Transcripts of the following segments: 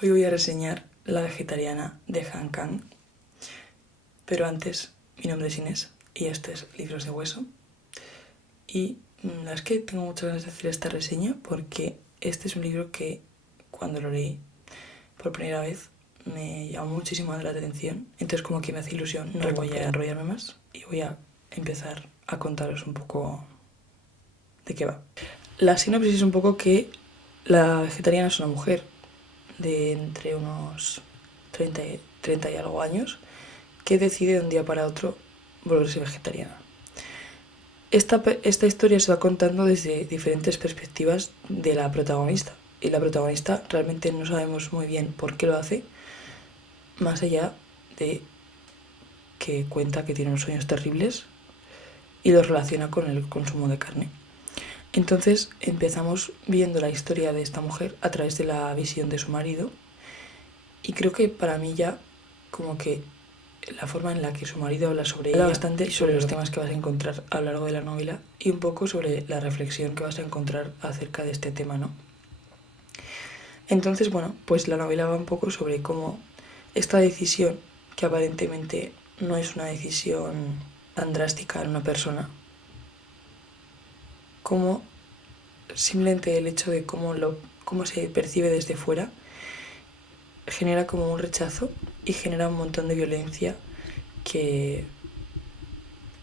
Hoy voy a reseñar La vegetariana de Han Kang, pero antes, mi nombre es Inés y este es Libros de Hueso. Y la es que tengo muchas ganas de hacer esta reseña porque este es un libro que cuando lo leí por primera vez me llamó muchísimo la atención, entonces como que me hace ilusión. No voy a enrollarme más y voy a empezar a contaros un poco de qué va. La sinopsis es un poco que la vegetariana es una mujer de entre unos 30 y algo años que decide de un día para otro volverse vegetariana. Esta historia se va contando desde diferentes perspectivas de la protagonista, y la protagonista realmente no sabemos muy bien por qué lo hace, más allá de que cuenta que tiene unos sueños terribles y los relaciona con el consumo de carne. Entonces empezamos viendo la historia de esta mujer a través de la visión de su marido, y creo que para mí ya como que la forma en la que su marido habla sobre ella bastante y sobre los temas que vas a encontrar a lo largo de la novela y un poco sobre la reflexión que vas a encontrar acerca de este tema, ¿no? Entonces, bueno, pues la novela va un poco sobre cómo esta decisión, que aparentemente no es una decisión tan drástica en una persona, cómo simplemente el hecho de cómo se percibe desde fuera genera como un rechazo y genera un montón de violencia que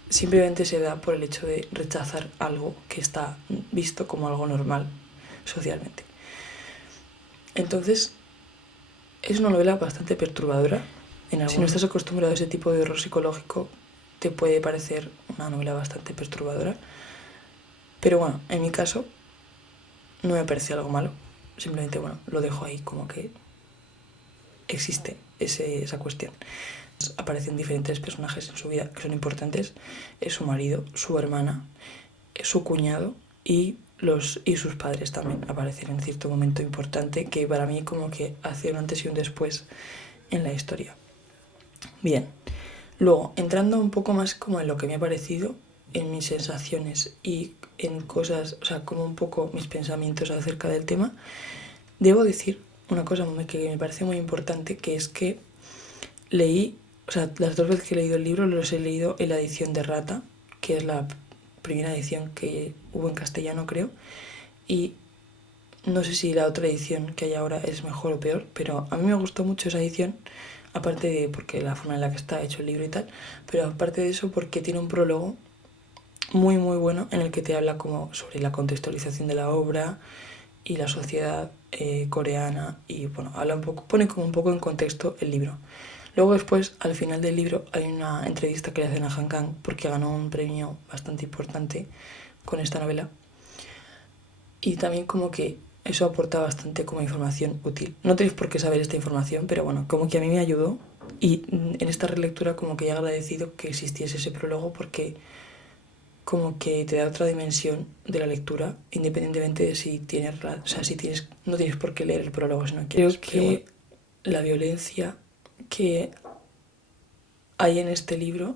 simplemente se da por el hecho de rechazar algo que está visto como algo normal socialmente. Entonces, es una novela bastante perturbadora. Si no estás acostumbrado a ese tipo de horror psicológico, te puede parecer una novela bastante perturbadora. Pero bueno, en mi caso, no me parece algo malo. Simplemente, bueno, lo dejo ahí como que existe esa cuestión. Aparecen diferentes personajes en su vida que son importantes. Es su marido, su hermana, su cuñado y sus padres también aparecen en cierto momento importante que para mí como que hace un antes y un después en la historia. Bien, luego entrando un poco más como en lo que me ha parecido, en mis sensaciones y en cosas, o sea, como un poco mis pensamientos acerca del tema, debo decir una cosa que me parece muy importante, que es que leí, o sea, las dos veces que he leído el libro los he leído en la edición de Rata, que es la primera edición que hubo en castellano, creo, y no sé si la otra edición que hay ahora es mejor o peor, pero a mí me gustó mucho esa edición, aparte de porque la forma en la que está hecho el libro y tal, pero aparte de eso porque tiene un prólogo muy muy bueno en el que te habla como sobre la contextualización de la obra y la sociedad coreana, y bueno, habla un poco, pone como un poco en contexto el libro. Luego después, al final del libro, hay una entrevista que le hacen a Han Kang porque ganó un premio bastante importante con esta novela. Y también como que eso aporta bastante como información útil. No tenéis por qué saber esta información, pero bueno, como que a mí me ayudó. Y en esta relectura como que he agradecido que existiese ese prólogo porque como que te da otra dimensión de la lectura, independientemente de si tienes, o sea, si tienes, no tienes por qué leer el prólogo si no quieres. Creo que bueno, la violencia que hay en este libro,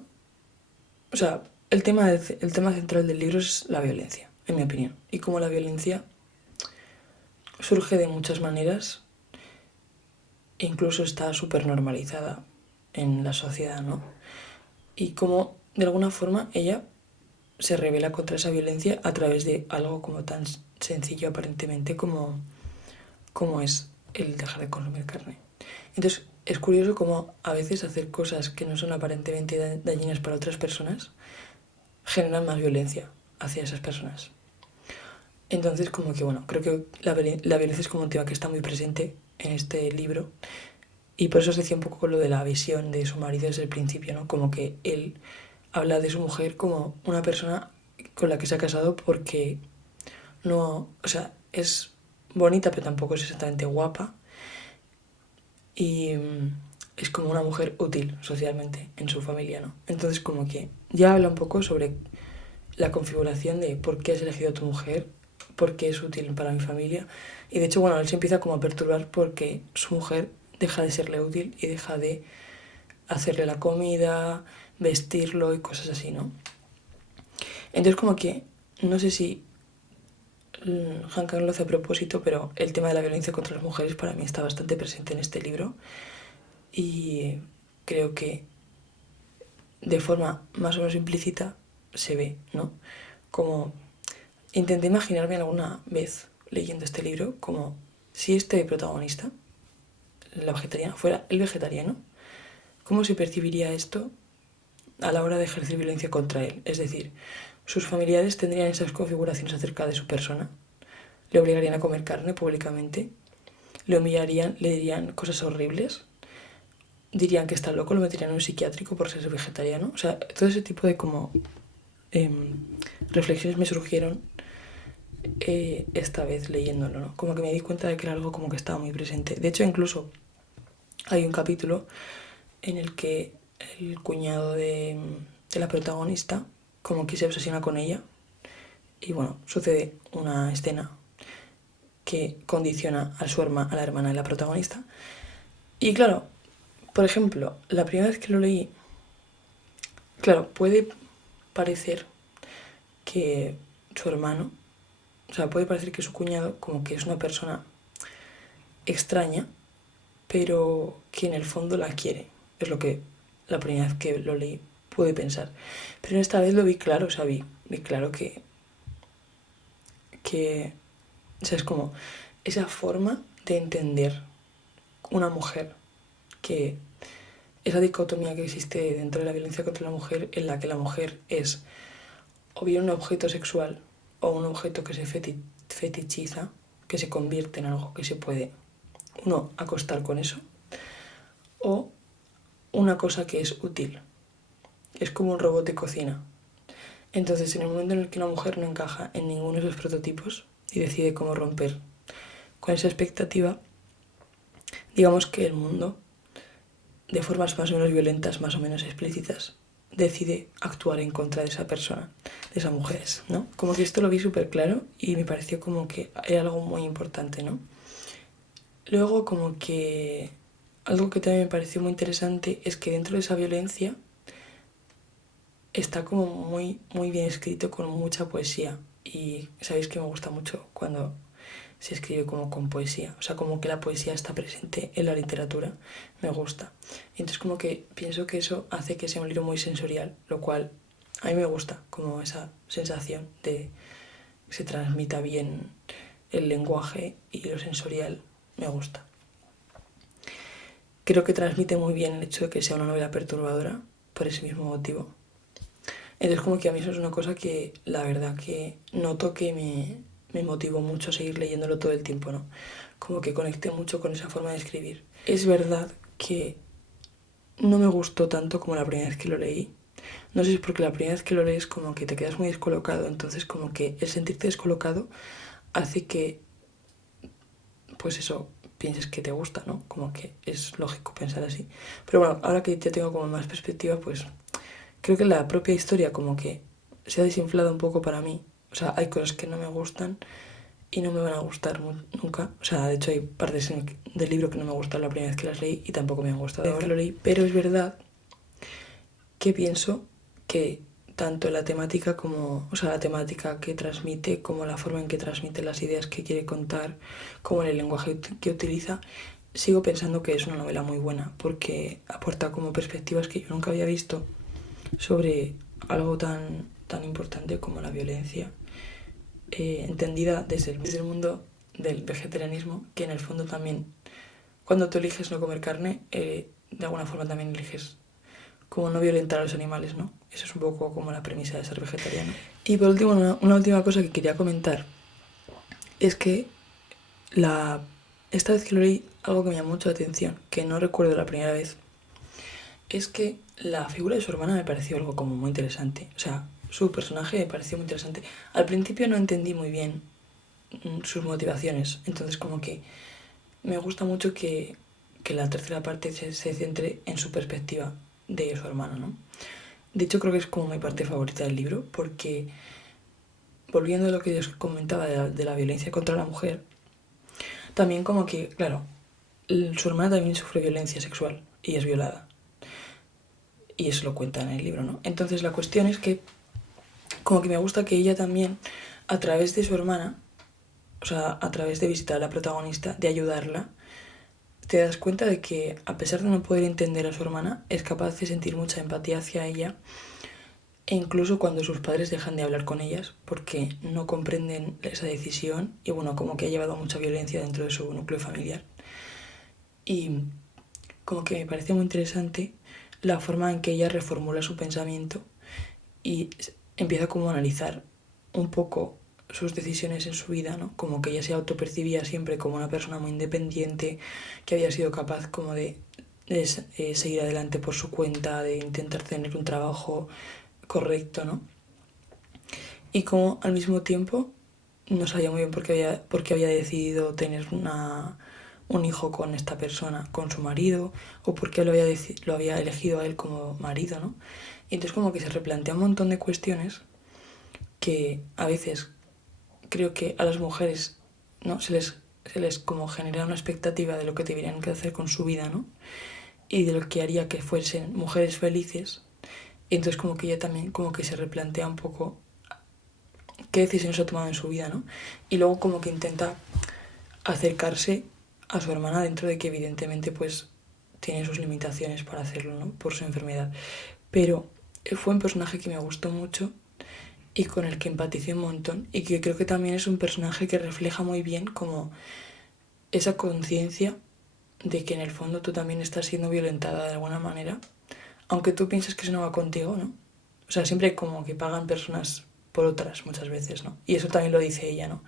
o sea, el tema central del libro es la violencia, en mi opinión. Y como la violencia surge de muchas maneras, e incluso está súper normalizada en la sociedad, ¿no? Y como de alguna forma ella se revela contra esa violencia a través de algo como tan sencillo aparentemente como es el dejar de consumir carne. Entonces es curioso cómo a veces hacer cosas que no son aparentemente dañinas para otras personas generan más violencia hacia esas personas. Entonces como que bueno, creo que la violencia es como un tema que está muy presente en este libro, y por eso os decía un poco con lo de la visión de su marido desde el principio, ¿no? Como que él habla de su mujer como una persona con la que se ha casado porque no, o sea, es bonita pero tampoco es exactamente guapa, y es como una mujer útil socialmente en su familia, ¿no? Entonces como que ya habla un poco sobre la configuración de por qué has elegido a tu mujer, por qué es útil para mi familia, y de hecho, bueno, él se empieza como a perturbar porque su mujer deja de serle útil y deja de hacerle la comida, vestirlo y cosas así, ¿no? Entonces como que no sé si Han Kang lo hace a propósito, pero el tema de la violencia contra las mujeres para mí está bastante presente en este libro y creo que de forma más o menos implícita se ve, ¿no? Como intenté imaginarme alguna vez leyendo este libro como si este protagonista, la vegetariana, fuera el vegetariano, ¿cómo se percibiría esto a la hora de ejercer violencia contra él? Es decir, sus familiares tendrían esas configuraciones acerca de su persona, le obligarían a comer carne públicamente, le humillarían, le dirían cosas horribles, dirían que está loco, lo meterían en un psiquiátrico por ser vegetariano. O sea, todo ese tipo de como reflexiones me surgieron esta vez leyéndolo, ¿no? Como que me di cuenta de que era algo como que estaba muy presente. De hecho, incluso hay un capítulo en el que el cuñado de la protagonista como que se obsesiona con ella y bueno, sucede una escena que condiciona a la hermana de la protagonista. Y claro, por ejemplo, la primera vez que lo leí, claro, puede parecer que su hermano, o sea, puede parecer que su cuñado como que es una persona extraña, pero que en el fondo la quiere. Es lo que la primera vez que lo leí pude pensar. Pero esta vez lo vi claro, o sea, vi claro que o sea, es como esa forma de entender una mujer, que esa dicotomía que existe dentro de la violencia contra la mujer, en la que la mujer es o bien un objeto sexual o un objeto que se fetichiza, que se convierte en algo que se puede uno acostar con eso, o una cosa que es útil. Es como un robot de cocina. Entonces, en el momento en el que una mujer no encaja en ninguno de esos prototipos y decide cómo romper con esa expectativa, digamos que el mundo, de formas más o menos violentas, más o menos explícitas, decide actuar en contra de esa persona, de esas mujeres, ¿no? Como que esto lo vi súper claro y me pareció como que era algo muy importante, ¿no? Luego como que algo que también me pareció muy interesante es que dentro de esa violencia está como muy bien escrito, con mucha poesía. Y sabéis que me gusta mucho cuando se escribe como con poesía, o sea, como que la poesía está presente en la literatura, me gusta. Entonces como que pienso que eso hace que sea un libro muy sensorial, lo cual a mí me gusta, como esa sensación de que se transmita bien el lenguaje y lo sensorial, me gusta. Creo que transmite muy bien el hecho de que sea una novela perturbadora, por ese mismo motivo. Entonces como que a mí eso es una cosa que la verdad que noto que me motivó mucho a seguir leyéndolo todo el tiempo, ¿no? Como que conecté mucho con esa forma de escribir. Es verdad que no me gustó tanto como la primera vez que lo leí. No sé si es porque la primera vez que lo lees como que te quedas muy descolocado, entonces como que el sentirte descolocado hace que, pues eso, pienses que te gusta, ¿no? Como que es lógico pensar así. Pero bueno, ahora que ya tengo como más perspectiva, pues creo que la propia historia como que se ha desinflado un poco para mí. O sea, hay cosas que no me gustan y no me van a gustar nunca. O sea, de hecho hay partes del libro que no me gustaron la primera vez que las leí y tampoco me han gustado ahora que lo leí. Pero es verdad que pienso que tanto la temática como, o sea, la temática que transmite, como la forma en que transmite las ideas que quiere contar, como en el lenguaje que utiliza, sigo pensando que es una novela muy buena porque aporta como perspectivas que yo nunca había visto sobre algo tan importante como la violencia, entendida desde el mundo del vegetarianismo, que en el fondo también, cuando tú eliges no comer carne, de alguna forma también eliges como no violentar a los animales, ¿no? Eso es un poco como la premisa de ser vegetariano. Y por último, una última cosa que quería comentar es que esta vez que lo leí, algo que me llamó mucho la atención, que no recuerdo la primera vez, es que la figura de su hermana me pareció algo como muy interesante. O sea, su personaje me pareció muy interesante. Al principio no entendí muy bien sus motivaciones, entonces como que me gusta mucho que la tercera parte se centre en su perspectiva de su hermana, ¿no? De hecho creo que es como mi parte favorita del libro, porque volviendo a lo que yo comentaba de la violencia contra la mujer, también como que, claro, su hermana también sufre violencia sexual y es violada. Y eso lo cuenta en el libro, ¿no? Entonces la cuestión es que como que me gusta que ella también, a través de su hermana, o sea, a través de visitar a la protagonista, de ayudarla, te das cuenta de que, a pesar de no poder entender a su hermana, es capaz de sentir mucha empatía hacia ella, e incluso cuando sus padres dejan de hablar con ellas porque no comprenden esa decisión y bueno, como que ha llevado mucha violencia dentro de su núcleo familiar. Y como que me parece muy interesante la forma en que ella reformula su pensamiento y empieza como a analizar un poco sus decisiones en su vida, ¿no? Como que ella se autopercibía siempre como una persona muy independiente, que había sido capaz como de seguir adelante por su cuenta, de intentar tener un trabajo correcto, ¿no? Y como al mismo tiempo no sabía muy bien por qué había decidido tener un hijo con esta persona, con su marido, o por qué lo había elegido a él como marido, ¿no? Y entonces como que se replantea un montón de cuestiones que a veces creo que a las mujeres, ¿no? Se les como genera una expectativa de lo que deberían que hacer con su vida, ¿no? Y de lo que haría que fuesen mujeres felices. Y entonces como que ella también como que se replantea un poco qué decisiones ha tomado en su vida, ¿no? Y luego como que intenta acercarse a su hermana dentro de que evidentemente pues tiene sus limitaciones para hacerlo, ¿no? Por su enfermedad. Pero fue un personaje que me gustó mucho y con el que empaticé un montón y que creo que también es un personaje que refleja muy bien como esa conciencia de que en el fondo tú también estás siendo violentada de alguna manera, aunque tú pienses que eso no va contigo, ¿no? O sea, siempre como que pagan personas por otras muchas veces, ¿no? Y eso también lo dice ella, ¿no?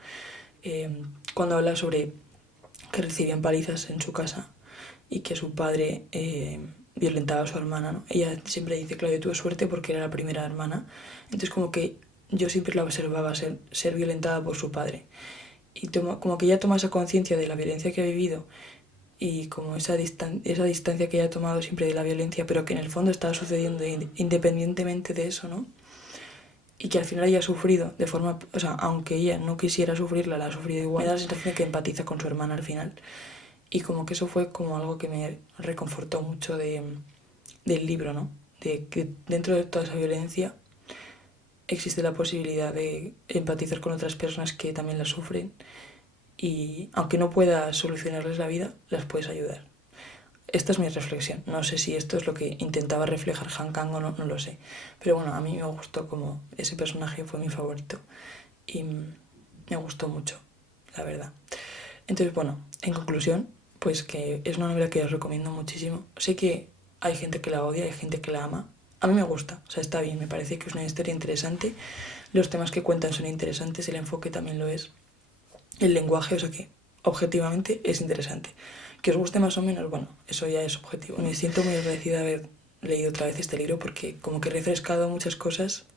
Cuando habla sobre que recibían palizas en su casa y que su padre violentaba a su hermana, ¿no? Ella siempre dice, claro, yo tuve suerte porque era la primera hermana, entonces como que yo siempre la observaba ser violentada por su padre. Y como que ella toma esa conciencia de la violencia que ha vivido y como esa distancia que ella ha tomado siempre de la violencia, pero que en el fondo estaba sucediendo independientemente de eso, ¿no? Y que al final ella ha sufrido de forma, o sea, aunque ella no quisiera sufrirla, la ha sufrido igual. Me da la sensación de que empatiza con su hermana al final. Y como que eso fue como algo que me reconfortó mucho del libro, ¿no? De que dentro de toda esa violencia existe la posibilidad de empatizar con otras personas que también la sufren y aunque no puedas solucionarles la vida, las puedes ayudar. Esta es mi reflexión. No sé si esto es lo que intentaba reflejar Han Kang o no, no lo sé. Pero bueno, a mí me gustó como ese personaje fue mi favorito y me gustó mucho, la verdad. Entonces, bueno, en conclusión, pues que es una novela que os recomiendo muchísimo. Sé que hay gente que la odia, hay gente que la ama. A mí me gusta, o sea, está bien, me parece que es una historia interesante. Los temas que cuentan son interesantes, el enfoque también lo es. El lenguaje, o sea que objetivamente es interesante. Que os guste más o menos, bueno, eso ya es objetivo. Me siento muy agradecida de haber leído otra vez este libro porque como que he refrescado muchas cosas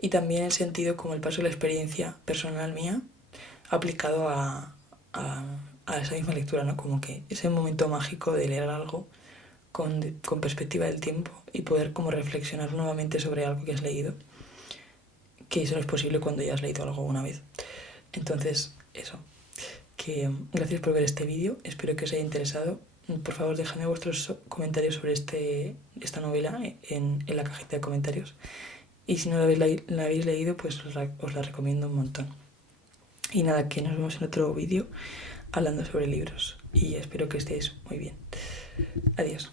y también he sentido como el paso de la experiencia personal mía aplicado a esa misma lectura, ¿no? Como que ese momento mágico de leer algo con perspectiva del tiempo y poder como reflexionar nuevamente sobre algo que has leído, que eso no es posible cuando ya has leído algo una vez. Entonces, eso, que gracias por ver este vídeo, espero que os haya interesado. Por favor, dejadme vuestros comentarios sobre esta novela en la cajita de comentarios. Y si no la habéis leído, pues os la recomiendo un montón. Y nada, que nos vemos en otro vídeo hablando sobre libros. Y espero que estéis muy bien. Adiós.